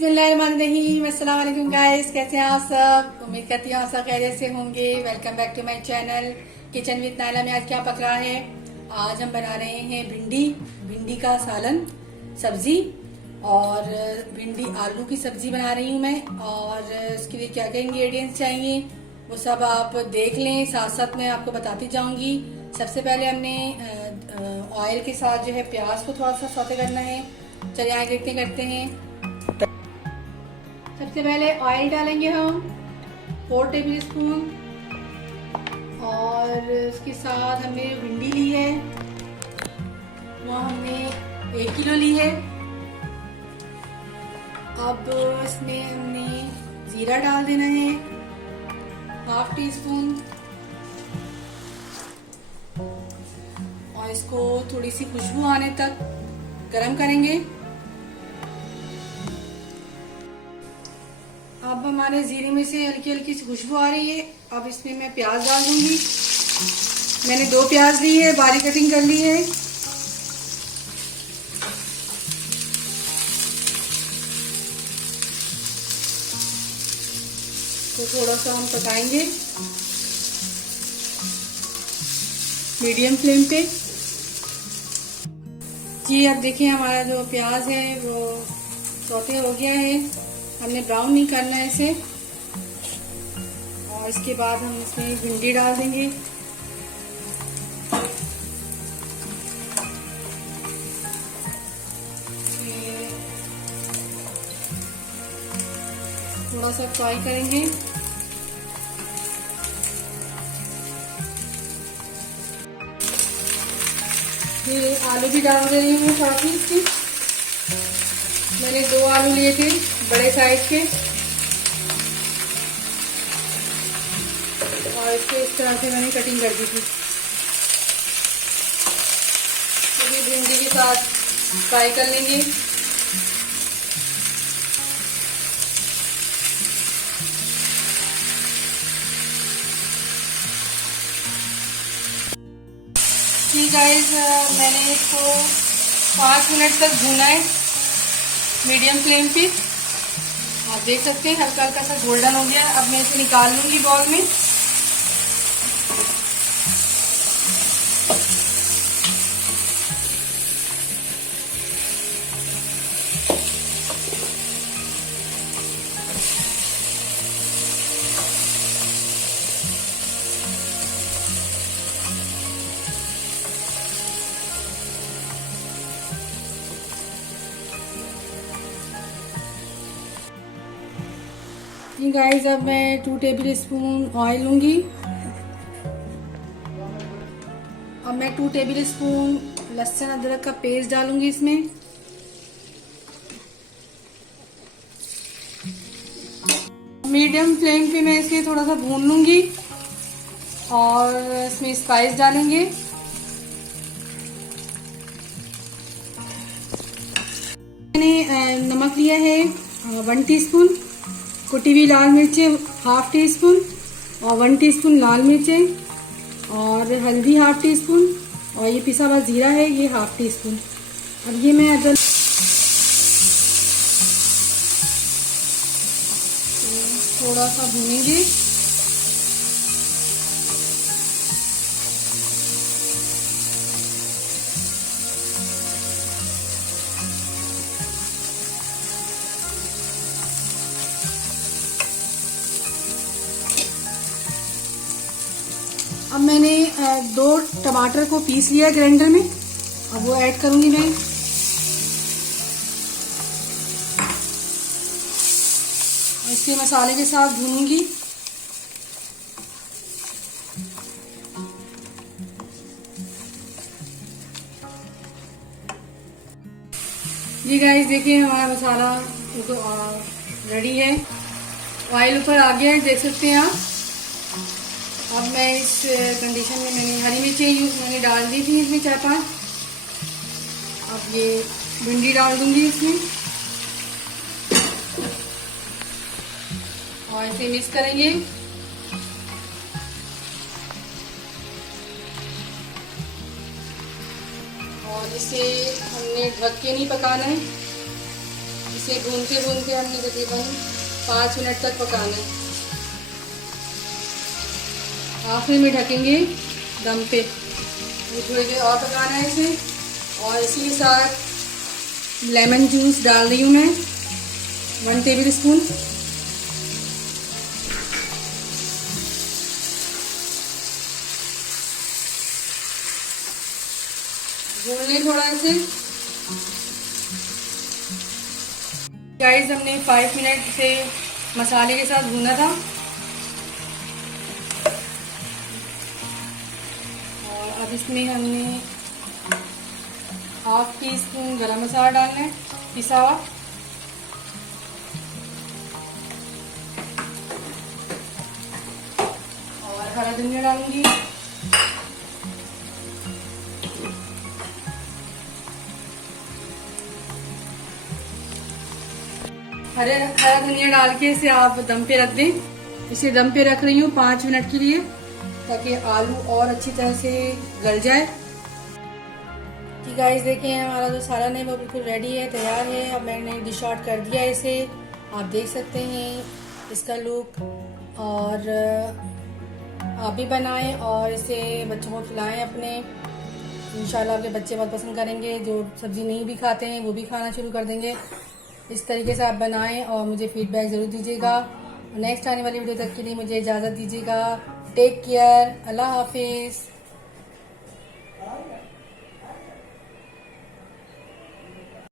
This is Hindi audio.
बिस्मिल्लाहिर्रहमानिर्रहीम। अस्सलाम वालेकुम गाइस, कैसे हैं आप सब? उम्मीद करती हूँ आप सब खैरियत से होंगे। Welcome back to my channel kitchen with Naila में। आज क्या पक रहा है? आज हम बना रहे हैं भिंडी का सालन सब्जी, और भिंडी आलू की सब्जी बना रही हूँ मैं। और इसके लिए क्या क्या इंग्रेडिएंट्स चाहिए वो सब आप देख लें, साथ साथ मैं आपको बताती जाऊंगी। सबसे पहले हमने ऑयल के साथ जो है प्याज को थोड़ा सा सौते करना है। चलिए आगे करते हैं। सबसे पहले ऑयल डालेंगे हम 4 टेबल स्पून, और उसके साथ हमने भिंडी ली है वो हमने 1 किलो ली है। अब इसमें हमने जीरा डाल देना है 1/2 टीस्पून, और इसको थोड़ी सी खुशबू आने तक गरम करेंगे। अब हमारे जीरे में से हल्की हल्की सी खुशबू आ रही है। अब इसमें मैं प्याज डाल दूंगी। मैंने 2 प्याज ली है, बारीक कटिंग कर ली है। तो थोड़ा सा हम पकाएंगे मीडियम फ्लेम पे। जी अब देखिए हमारा जो प्याज है वो सौते हो गया है। हमने ब्राउन नहीं करना है इसे। और इसके बाद हम इसमें भिंडी डाल देंगे। थोड़ा सा फ्राई करेंगे। फिर आलू भी डाल दे रही हूँ साथ ही इसकी। मैंने 2 आलू लिए थे बड़े साइज के, और इसको इस तरह से मैंने कटिंग कर दी थी। अभी भिंडी के साथ फ्राई कर लेंगे। ठीक गाइस, मैंने इसको 5 मिनट तक भूना है मीडियम फ्लेम पे। आप देख सकते हैं हल्का हल्का सा गोल्डन हो गया। अब मैं इसे निकाल लूंगी बाउल में। गाइस अब मैं 2 टेबल स्पून ऑयल लूंगी। अब मैं 2 टेबल स्पून लहसुन अदरक का पेस्ट डालूंगी इसमें। मीडियम फ्लेम पे मैं इसे थोड़ा सा भून लूंगी, और इसमें स्पाइस डालेंगे। मैंने नमक लिया है 1 टीस्पून, कुटी हुई लाल मिर्चें 1/2 टीस्पून, और 1 टीस्पून लाल मिर्चें, और हल्दी 1/2 टीस्पून, और ये पिसा हुआ जीरा है ये 1/2 टीस्पून। अब ये मैं अदरक थोड़ा सा भूनेंगे। अब मैंने 2 टमाटर को पीस लिया ग्राइंडर में। अब वो ऐड करूंगी मैं। इसके मसाले के साथ भूनूंगी। ये गाइस देखिए हमारा मसाला रेडी है। ऑयल ऊपर आ गया है, देख सकते हैं आप। अब मैं इस कंडीशन में मैंने हरी मिर्चें मैंने डाल दी थी इसमें 4-5। अब ये भिंडी डाल दूंगी इसमें, और इसे मिक्स करेंगे। और इसे हमने ढक के नहीं पकाना है, इसे भूनते भूनते हमने तकरीबन 5 मिनट तक पकाना है। आखिर में ढकेंगे दम पे, थोड़ी देर और पकाना है इसे। और इसी के साथ लेमन जूस डाल रही हूँ मैं 1 टेबल स्पून। भून लें थोड़ा इसे। गाइस हमने 5 मिनट से मसाले के साथ भूना था और अब इसमें हमने 1/2 टीस्पून गरम मसाला डालना है पिसा हुआ, और हरा धनिया डालूंगी। हरा धनिया डाल के इसे आप दम पे रख दें। इसे दम पे रख रही हूँ 5 मिनट के लिए, ताकि आलू और अच्छी तरह से गल जाए। कि गाइस देखें हमारा जो सालन है वो बिल्कुल रेडी है, तैयार है। अब मैंने डिश आउट कर दिया इसे, आप देख सकते हैं इसका लुक। और आप भी बनाएं और इसे बच्चों को खिलाएं अपने। इंशाल्लाह आपके बच्चे बहुत पसंद करेंगे, जो सब्ज़ी नहीं भी खाते हैं वो भी खाना शुरू कर देंगे। इस तरीके से आप बनाएं और मुझे फीडबैक ज़रूर दीजिएगा। नेक्स्ट आने वाली वीडियो तक के लिए मुझे इजाज़त दीजिएगा। टेक केयर, अल्लाह हाफिज़।